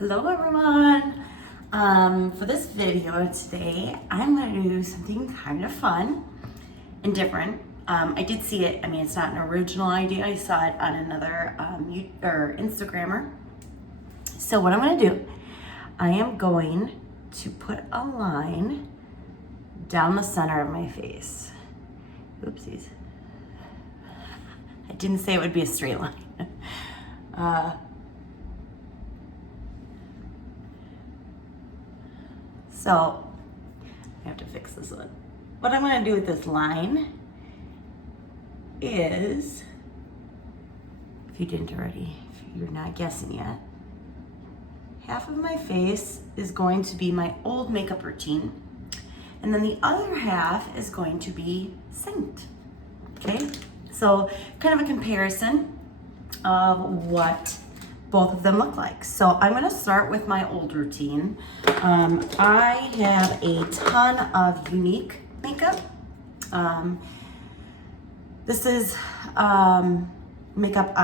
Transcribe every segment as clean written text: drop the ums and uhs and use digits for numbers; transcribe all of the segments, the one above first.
Hello everyone! For this video today, I'm going to do something kind of fun and different. I did see it, it's not an original idea, I saw it on another Instagrammer. So what I'm going to do, I am going to put a line down the center of my face. Oopsies. I didn't say it would be a straight line. So, I have to fix this one. What I'm gonna do with this line is, if you didn't already, if you're not guessing yet, half of my face is going to be my old makeup routine, and then the other half is going to be Seint, okay? So, kind of a comparison of what both of them look like. So I'm gonna start with my old routine. I have a ton of unique makeup. This is makeup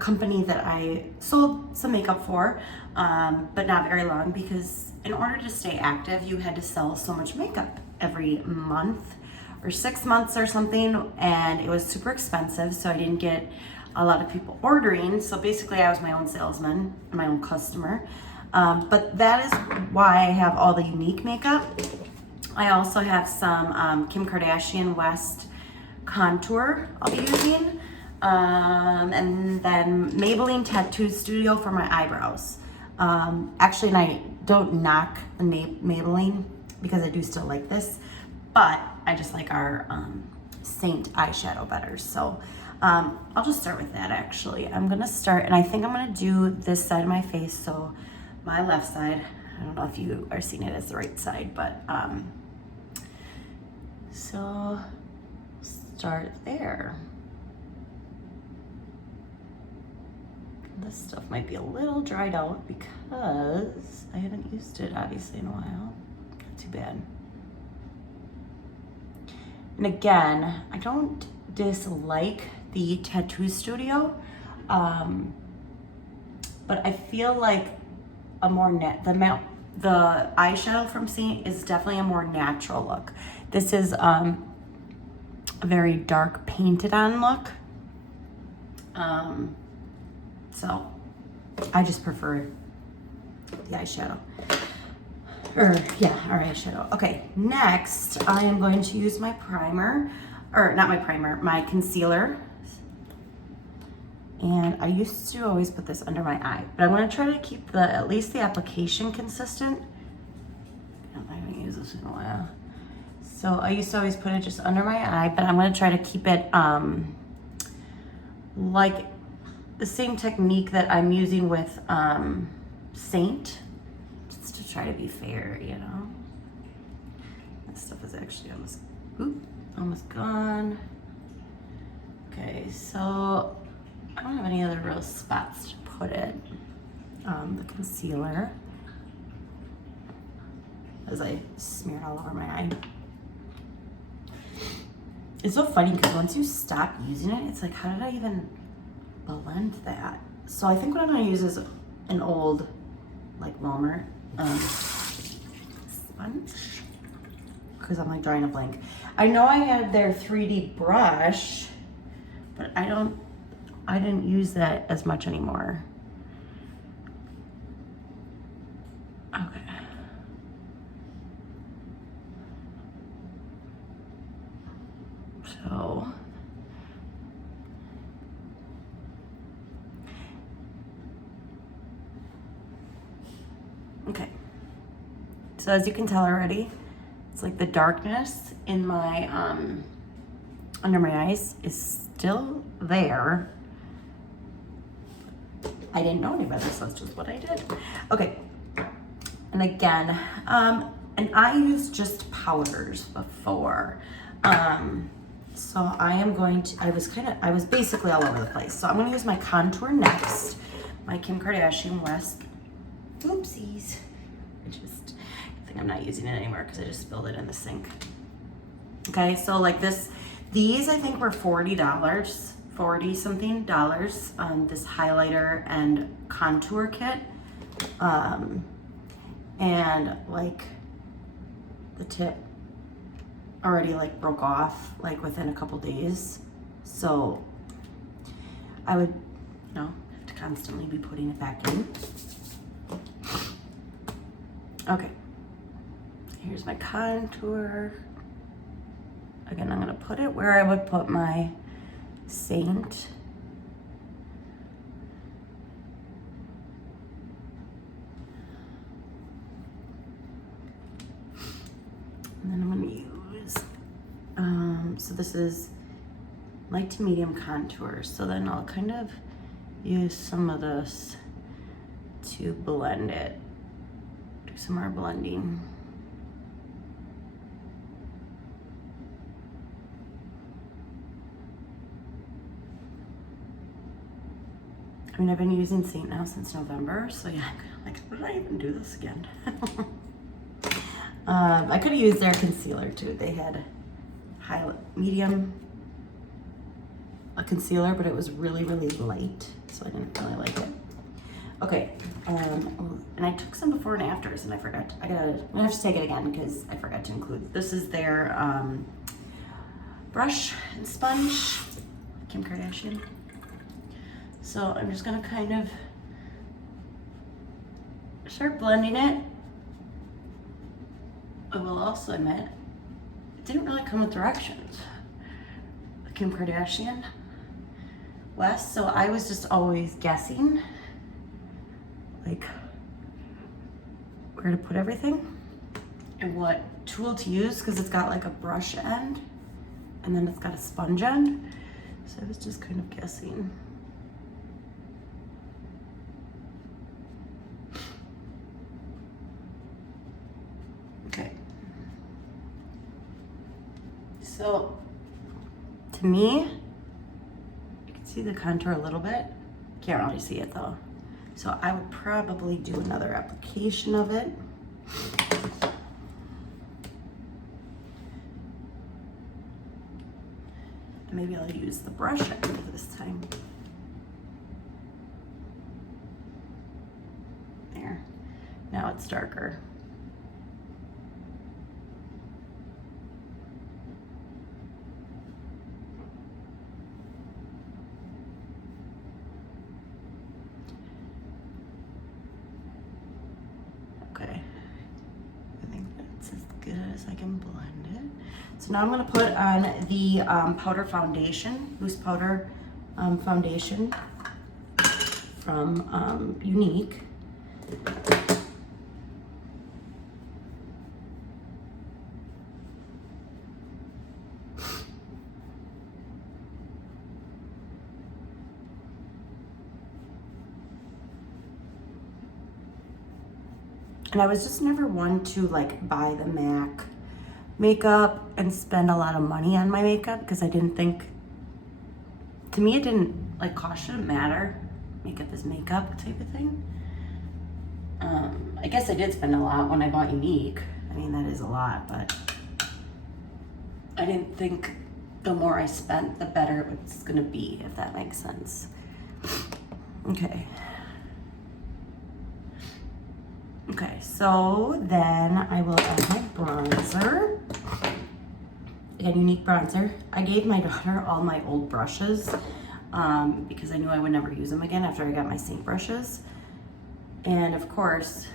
company that I sold some makeup for, but not very long, because in order to stay active, you had to sell so much makeup every month or 6 months or something, and it was super expensive, so I didn't get a lot of people ordering. So basically I was my own salesman, my own customer. But that is why I have all the unique makeup. I also have some Kim Kardashian West contour I'll be using. And then Maybelline Tattoo Studio for my eyebrows. Actually, and I don't knock the Maybelline because I do still like this, but I just like our Seint eyeshadow better. So I'll just start with that actually. I'm gonna start, and I think I'm gonna do this side of my face, so my left side. I don't know if you are seeing it as the right side, but so start there. This stuff might be a little dried out because I haven't used it obviously in a while. Not too bad. And again, I don't dislike the tattoo studio, but I feel like a more the eyeshadow from Seint is definitely a more natural look. This is a very dark painted on look, so I just prefer the eyeshadow. Our eyeshadow. Okay, next I am going to use my primer, or not my primer, my concealer. And I used to always put this under my eye, but I'm gonna try to keep at least the application consistent. I haven't used this in a while. So I used to always put it just under my eye, but I'm gonna try to keep it like the same technique that I'm using with Seint, just to try to be fair, you know. This stuff is actually almost gone. Okay, so I don't have any other real spots to put it. The concealer, as I smear it all over my eye. It's so funny because once you stop using it, it's like, how did I even blend that? So I think what I'm gonna use is an old, like Walmart sponge, because I'm like drawing a blank. I know I had their 3D brush, but I didn't use that as much anymore. Okay. So okay. So as you can tell already, it's like the darkness in my under my eyes is still there. I didn't know any better, so that's just what I did. Okay, and again, and I used just powders before. So I am going to, I was basically all over the place. So I'm gonna use my contour next, my Kim Kardashian West. Oopsies. I think I'm not using it anymore because I just spilled it in the sink. Okay, so like these I think were $40. 40 something dollars, this highlighter and contour kit. And like the tip already like broke off like within a couple days. So I would, you know, have to constantly be putting it back in. Okay, here's my contour. Again, I'm gonna put it where I would put my Seint. And then I'm gonna use, so this is light to medium contour. So then I'll kind of use some of this to blend it. Do some more blending. I mean, I've been using Seint now since November, so yeah, I'm kind of like, what did I even do this again? I could have used their concealer too. They had medium a concealer, but it was really, really light, so I didn't really like it. Okay, and I took some before and afters, and I forgot. I'm gonna have to take it again because I forgot to include. This is their brush and sponge, Kim Kardashian. So I'm just gonna kind of start blending it. I will also admit, it didn't really come with directions. The Kim Kardashian West, so I was just always guessing like where to put everything and what tool to use, because it's got like a brush end and then it's got a sponge end. So I was just kind of guessing. Okay. So to me, you can see the contour a little bit. Can't really see it though. So I would probably do another application of it. And maybe I'll use the brush end this time. There. Now it's darker. I can blend it. So now I'm going to put on the powder foundation, loose powder foundation from Unique. And I was just never one to like buy the MAC makeup and spend a lot of money on my makeup, because I didn't think, to me it didn't, like, cost shouldn't matter. Makeup is makeup type of thing. I guess I did spend a lot when I bought Unique. I mean, that is a lot, but I didn't think the more I spent, the better it was gonna be, if that makes sense. Okay. Okay, so then I will add my bronzer. Again, Unique bronzer. I gave my daughter all my old brushes because I knew I would never use them again after I got my Seint brushes. And of course,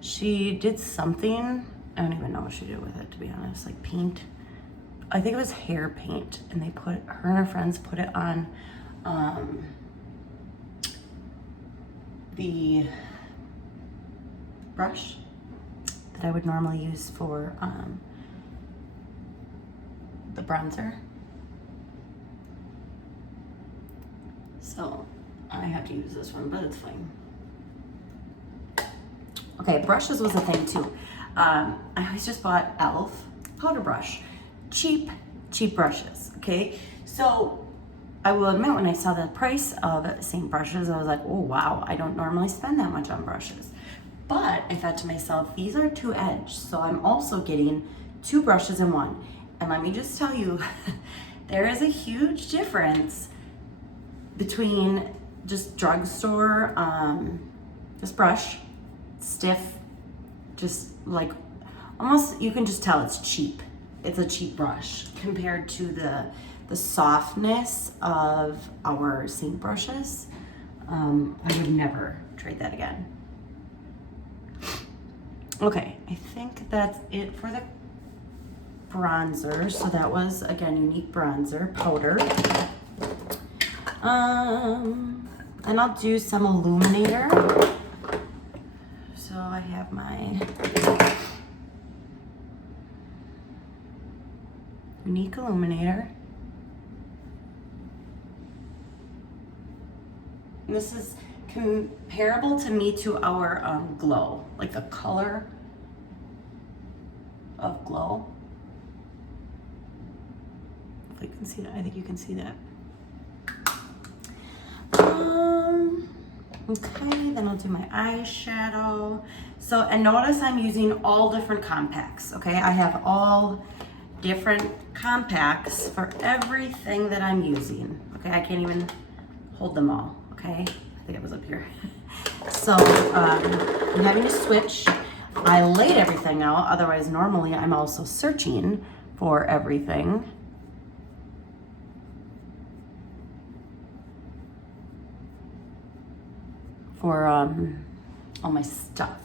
she did something, I don't even know what she did with it, to be honest, like paint. I think it was hair paint, and they put, her and her friends put it on the brush that I would normally use for the bronzer. So I have to use this one, but it's fine. Okay, brushes was a thing too. I always just bought e.l.f. powder brush. Cheap brushes, okay? So I will admit, when I saw the price of Seint brushes, I was like, oh wow, I don't normally spend that much on brushes. But I thought to myself, these are 2-edged, so I'm also getting 2 brushes in one. And let me just tell you, there is a huge difference between just drugstore, this brush, stiff, just like almost, you can just tell it's cheap. It's a cheap brush compared to the softness of our Seint brushes. I would never trade that again. Okay, I think that's it for the bronzer. So that was, again, Unique bronzer powder. And I'll do some Illuminator. So I have my Unique Illuminator. And this is comparable to me to our glow, like the color of glow. If you can see that, I think you can see that. Okay, then I'll do my eyeshadow. So, and notice I'm using all different compacts, okay? I have all different compacts for everything that I'm using, okay? I can't even hold them all, okay? I think it was up here. So, I'm having to switch. I laid everything out, otherwise normally I'm also searching for everything. For all my stuff.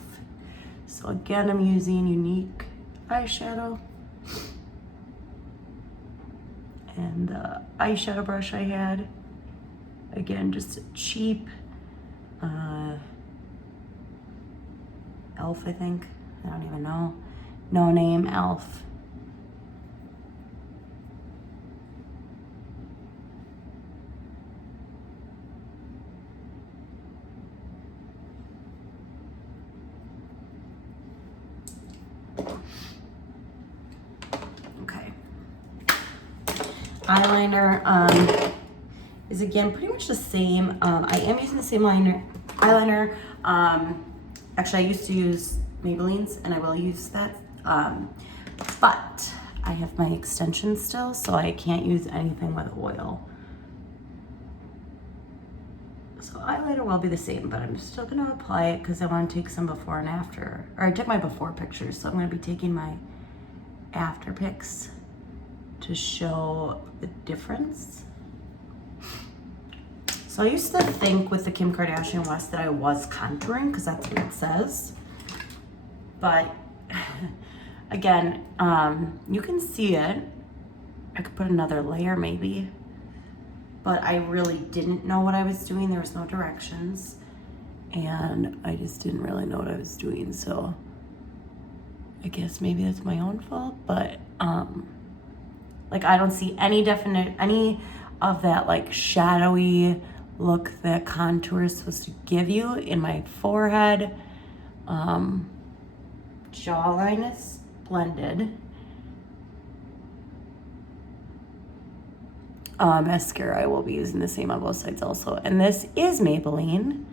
So again, I'm using Unique eyeshadow. And the eyeshadow brush I had, again, just a cheap Elf, I think. I don't even know. No name Elf. Okay. Eyeliner is again pretty much the same. I am using the same eyeliner. Actually, I used to use Maybelline's, and I will use that. But I have my extensions still, so I can't use anything with oil. So eyeliner will be the same, but I'm still gonna apply it because I want to take some before and after. Or I took my before pictures, so I'm gonna be taking my after pics to show the difference. So I used to think with the Kim Kardashian West that I was contouring because that's what it says. But again, you can see it. I could put another layer maybe, but I really didn't know what I was doing. There was no directions and I just didn't really know what I was doing. So I guess maybe that's my own fault, but like I don't see any of that like shadowy look that contour is supposed to give you in my forehead. Jawline is blended. Mascara I will be using the same on both sides also. And this is Maybelline.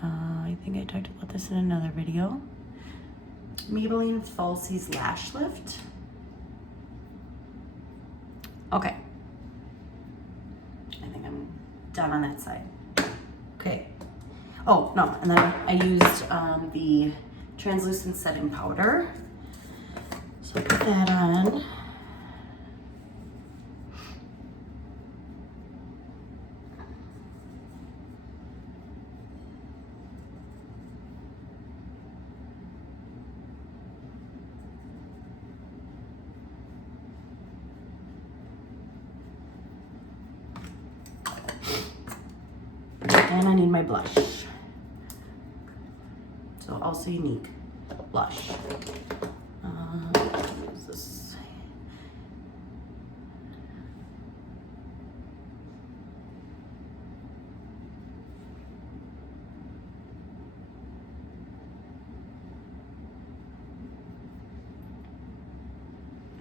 I think I talked about this in another video. Maybelline Falsies Lash Lift. Okay. I think I'm done on that side. Okay. Oh, no, and then I used the translucent setting powder. So I put that on. And I need my blush. So also Unique blush. What is this?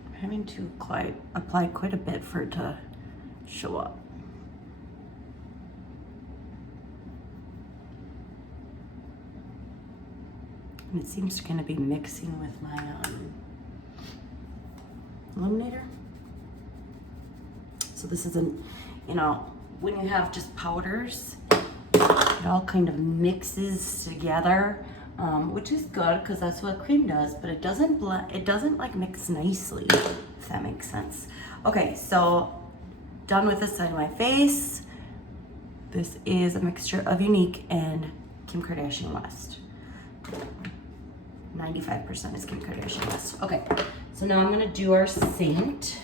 I'm having to apply quite a bit for it to show up. And it seems to kind of be mixing with my Illuminator. So this isn't, you know, when you have just powders, it all kind of mixes together. which is good because that's what cream does, but it doesn't blend, it doesn't like mix nicely, if that makes sense. Okay, so done with this side of my face. This is a mixture of Unique and Kim Kardashian West. 95% is Kim Kardashian West. Okay, so now I'm gonna do our Seint.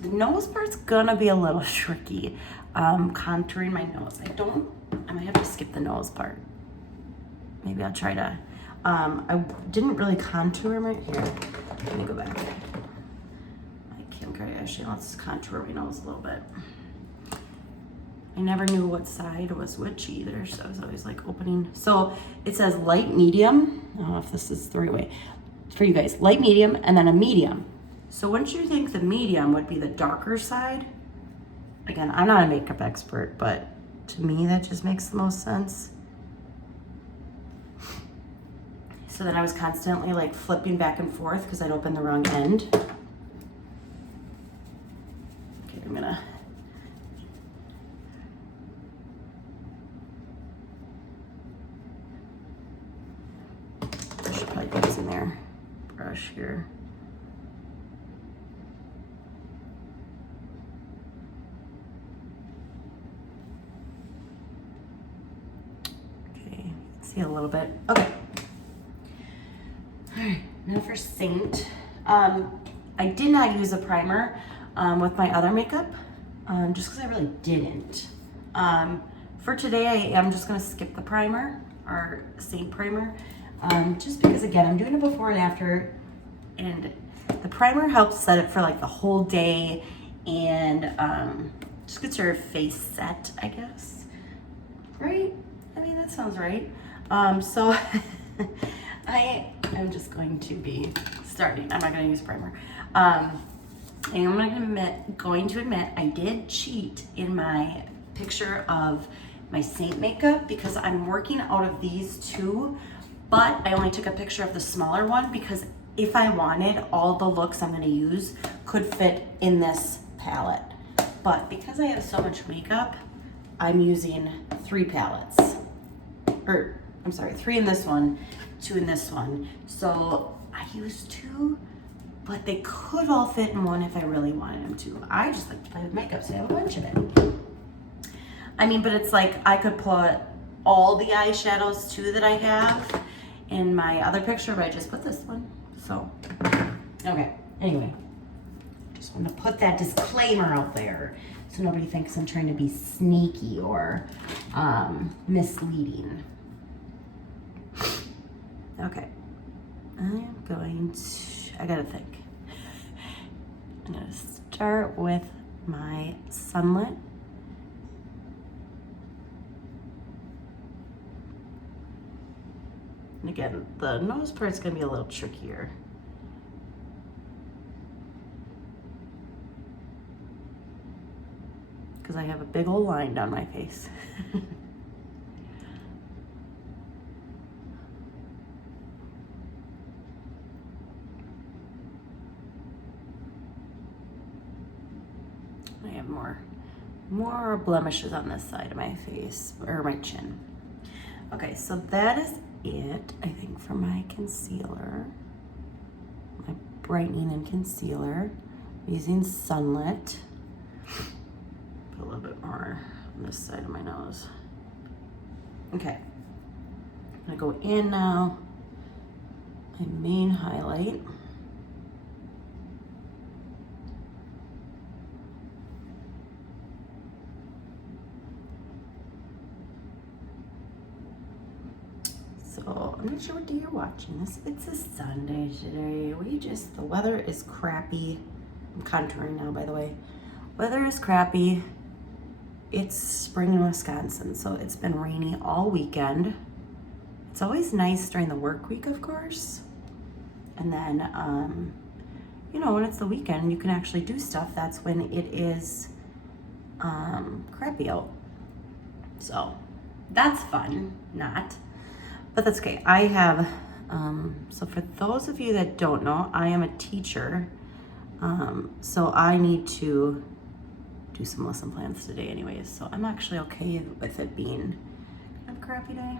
The nose part's gonna be a little tricky. Contouring my nose. I might have to skip the nose part. Maybe I'll try to, I didn't really contour my, here, let me go back. Like Kim Kardashian, let's contour my nose a little bit. I never knew what side was which either, so I was always like opening. So it says light, medium. I don't know if this is the right way for you guys. Light, medium, and then a medium. So wouldn't you think the medium would be the darker side? Again, I'm not a makeup expert, but to me that just makes the most sense. So then I was constantly like flipping back and forth because I'd open the wrong end. Okay, I'm gonna, I should probably put this in there, brush here. Okay, see a little bit, okay. All right, now for Seint. I did not use a primer with my other makeup, just because I really didn't. For today, I am just gonna skip the primer, our Seint primer, just because again, I'm doing it before and after, and the primer helps set it for like the whole day, and just gets your face set, I guess, right? I mean, that sounds right. So I'm just going to be starting. I'm not going to use primer. And I'm going to admit I did cheat in my picture of my Seint makeup because I'm working out of these two, but I only took a picture of the smaller one because if I wanted, all the looks I'm going to use could fit in this palette. But because I have so much makeup, I'm using 3 palettes. Or, I'm sorry, 3 in this one, 2 in this one. So I used 2, but they could all fit in one if I really wanted them to. I just like to play with makeup, so I have a bunch of it. I mean, but it's like I could put all the eyeshadows too that I have in my other picture, but I just put this one. So, okay, anyway. Just want to put that disclaimer out there so nobody thinks I'm trying to be sneaky or misleading. Okay, I'm going to, I gotta think. I'm gonna start with my Sunlit. And again, the nose part's gonna be a little trickier. Because I have a big old line down my face. I have more blemishes on this side of my face, or my chin. Okay, so that is it, I think, for my concealer. My brightening and concealer. I'm using Sunlit. Put a little bit more on this side of my nose. Okay, I'm gonna go in now. My main highlight. So I'm not sure what day you're watching this. It's a Sunday today. The weather is crappy. I'm contouring now, by the way. Weather is crappy. It's spring in Wisconsin, so it's been rainy all weekend. It's always nice during the work week, of course. And then, you know, when it's the weekend, you can actually do stuff. That's when it is crappy out. So that's fun, but that's okay. I have, so for those of you that don't know, I am a teacher. So I need to do some lesson plans today anyways. So I'm actually okay with it being a crappy day.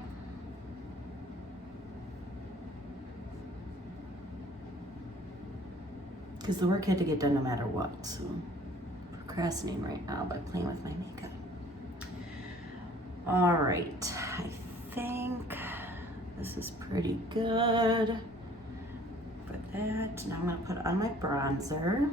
because the work had to get done no matter what. So I'm procrastinating right now by playing with my makeup. All right, I think this is pretty good for that. Now I'm gonna put on my bronzer.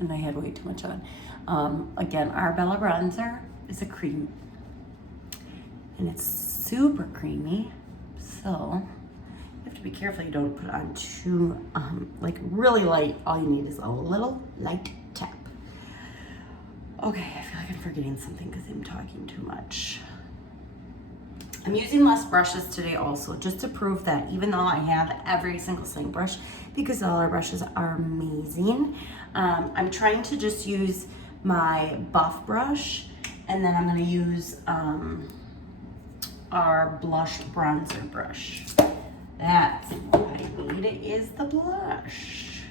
And I had way too much on. Again, Arbella bronzer is a cream, and it's super creamy, so you have to be careful you don't put on too, like really light. All you need is a little light tap. Okay, I feel like I'm forgetting something because I'm talking too much. I'm using less brushes today also, just to prove that even though I have every single Seint brush, because all our brushes are amazing, I'm trying to just use my buff brush, and then I'm gonna use our blush bronzer brush. That's what I need, is the blush.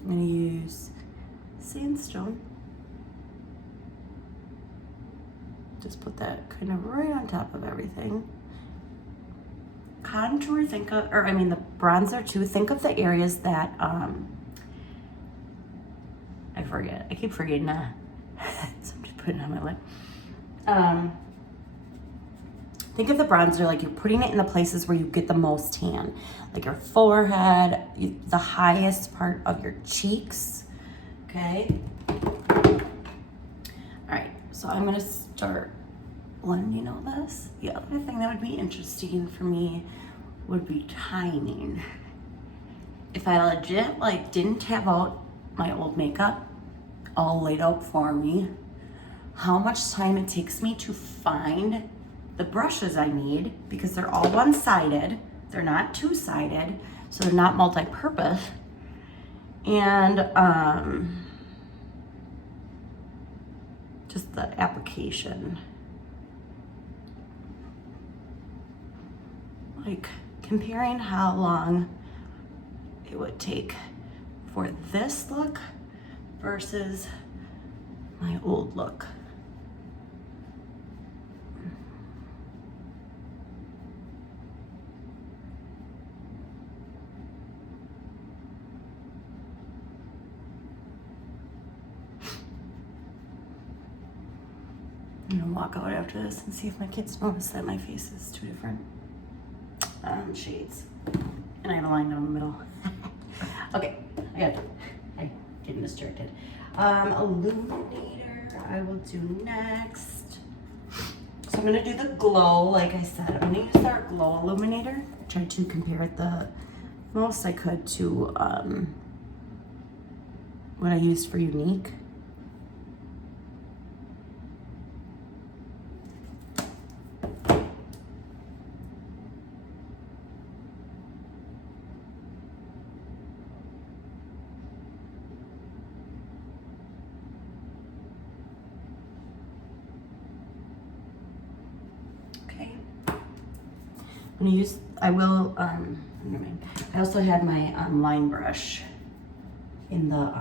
I'm gonna use Sandstone. Just put that kind of right on top of everything. Contour, the bronzer too, think of the areas that, I keep forgetting that. So I'm just putting it on my lip. Think of the bronzer like you're putting it in the places where you get the most tan, like your forehead, the highest part of your cheeks, okay? All right, so I'm gonna start blending all this. The other thing that would be interesting for me would be timing. If I legit didn't have out my old makeup all laid out for me, how much time it takes me to find the brushes I need, because they're all one-sided, they're not two-sided, so they're not multi-purpose, and just the application. Like comparing how long it would take for this look versus my old look. I'm gonna walk out after this and see if my kids notice that my face is two different shades. And I have a line down the middle. Okay, I'm getting distracted. Illuminator, I will do next. So I'm gonna do the glow, like I said. I'm gonna use our glow illuminator. Try to compare it the most I could to what I used for Unique. I'm gonna use, never mind. I also had my line brush in the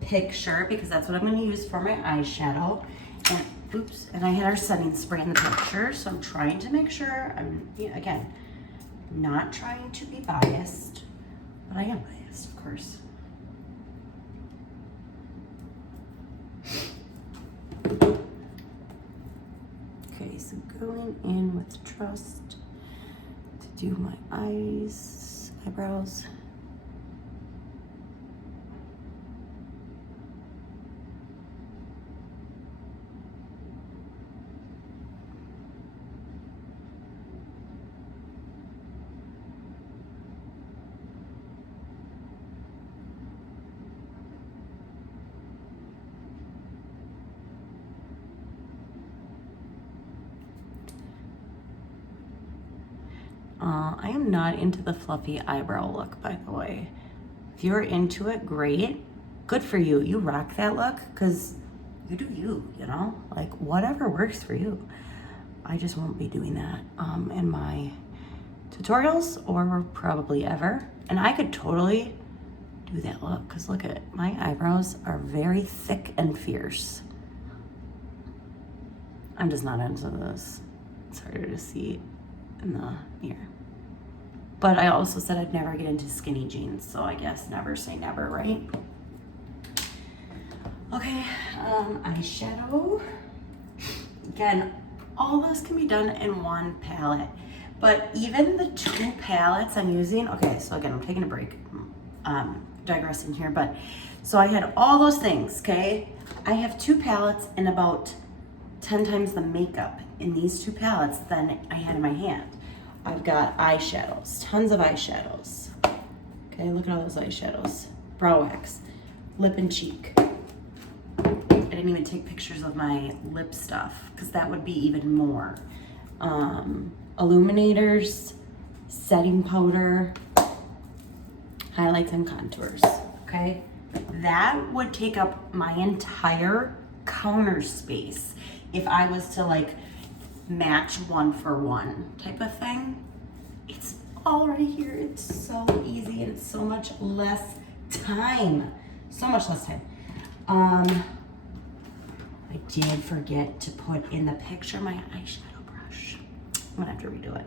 picture, because that's what I'm gonna use for my eyeshadow. And oops, and I had our setting spray in the picture, so I'm trying to make sure I'm, again, not trying to be biased, but I am biased, of course. Okay, so going in with Trust to do my eyebrows. I am not into the fluffy eyebrow look, by the way. If you're into it, great. Good for you. You rock that look, because you do you, Like, whatever works for you. I just won't be doing that in my tutorials or probably ever. And I could totally do that look, because look at it. My eyebrows are very thick and fierce. I'm just not into this. It's harder to see in the mirror. But I also said I'd never get into skinny jeans, so I guess never say never, right? Okay, eyeshadow. Again, all this can be done in one palette, but even the 2 palettes I'm using, okay, so again, I'm taking a break, digressing here, but so I had all those things, okay? I have 2 palettes and about 10 times the makeup in these 2 palettes than I had in my hand. I've got eyeshadows, tons of eyeshadows. Okay, look at all those eyeshadows. Brow wax, lip and cheek. I didn't even take pictures of my lip stuff because that would be even more. Illuminators, setting powder, highlights and contours, okay? That would take up my entire counter space if I was to like match 1-for-1 type of thing. It's all right here. It's so easy and it's so much less time. So much less time. I did forget to put in the picture my eyeshadow brush. I'm gonna have to redo it.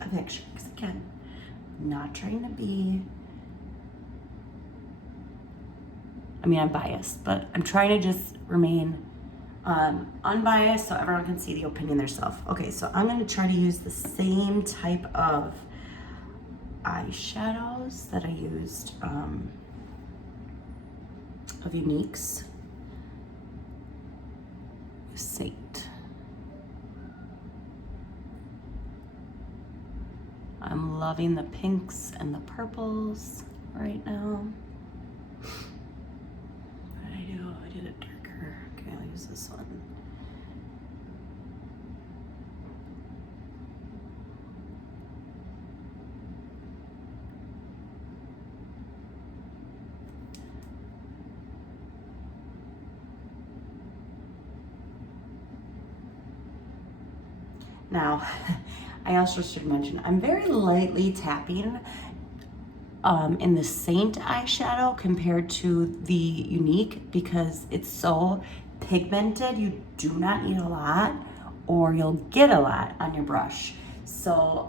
A picture, because again, I'm not trying to be, I mean, I'm biased, but I'm trying to just remain unbiased so everyone can see the opinion themselves. Okay, so I'm gonna try to use the same type of eyeshadows that I used of Unique's. Seint. I'm loving the pinks and the purples right now. What did I do? I did it darker. Okay, I'll use this one. Now, I also should mention, I'm very lightly tapping in the Seint eyeshadow compared to the Unique because it's so pigmented. You do not need a lot or you'll get a lot on your brush. So,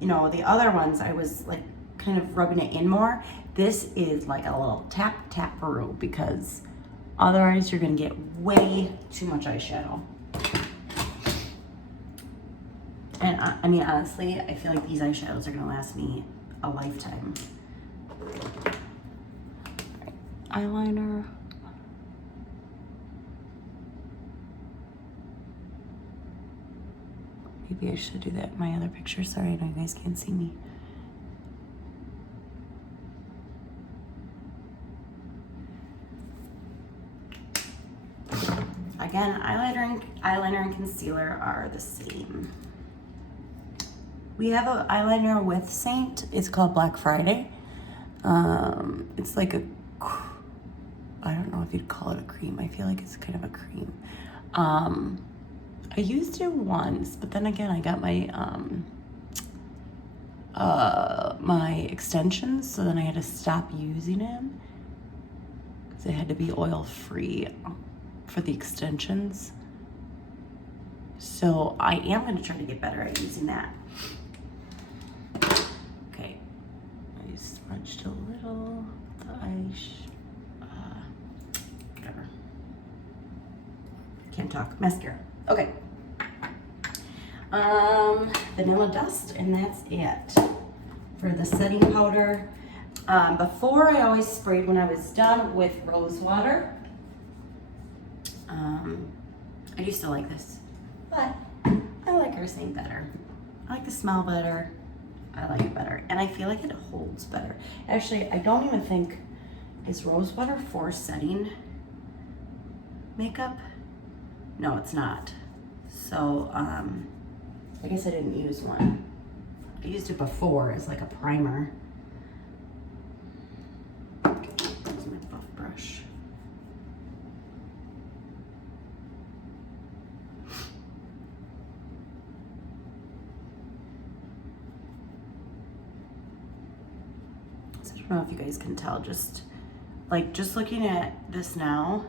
you know, the other ones I was like kind of rubbing it in more. This is like a little tap-tap-peroo because otherwise you're gonna get way too much eyeshadow. And I mean, honestly, I feel like these eyeshadows are gonna last me a lifetime. Eyeliner. Maybe I should do that in my other picture. Sorry, I know you guys can't see me. Again, eyeliner and concealer are the same. We have an eyeliner with Seint. It's called Black Friday. It's like a, I don't know if you'd call it a cream. I feel like it's kind of a cream. I used it once, but then again, I got my my extensions, so then I had to stop using them because they had to be oil-free for the extensions. So I am going to try to get better at using that. Okay, I smudged a little the whatever. Can't talk. Mascara. Okay. Vanilla dust, and that's it for the setting powder. Before I always sprayed when I was done with rose water. I used to like this, but I like our Seint better. I like the smell better. I like it better, and I feel like it holds better. Actually, I don't even think, is rose water for setting makeup? No, it's not. So, I guess I didn't use one. I used it before as like a primer. Okay, here's my buff brush. So I don't know if you guys can tell, just looking at this now,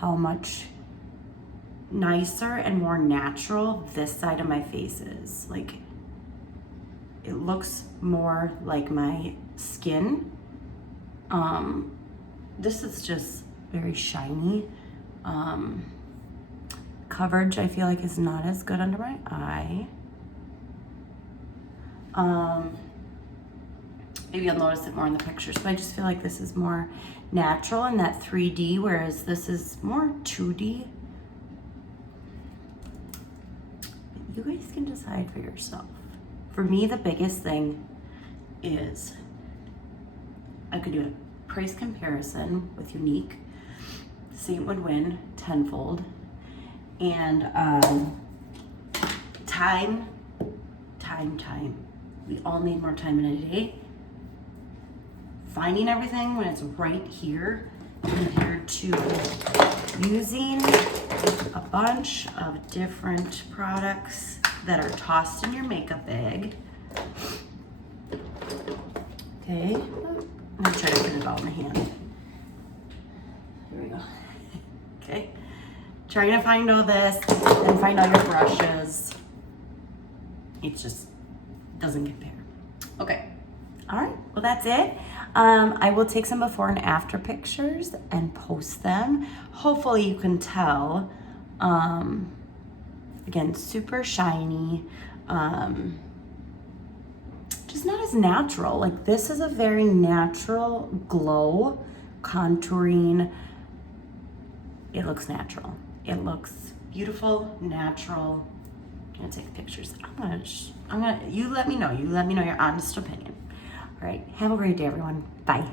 how much nicer and more natural this side of my face is. Like, it looks more like my skin. This is just very shiny. Coverage, I feel like, is not as good under my eye. Maybe you'll notice it more in the pictures, but I just feel like this is more natural in that 3D, whereas this is more 2D. You guys can decide for yourself. For me, the biggest thing is I could do a price comparison with Unique. Seint would win tenfold. And time. We all need more time in a day. Finding everything when it's right here compared to using a bunch of different products that are tossed in your makeup bag. Okay, I'm gonna try to put it all in my hand. Here we go. Okay, trying to find all this and find all your brushes. It just doesn't compare. Okay, all right, well that's it. I will take some before and after pictures and post them. Hopefully you can tell. Again, super shiny. Just not as natural. Like, this is a very natural glow, contouring. It looks natural. It looks beautiful, natural. I'm gonna take pictures. I'm gonna, you let me know. You let me know your honest opinion. All right, have a great day, everyone. Bye.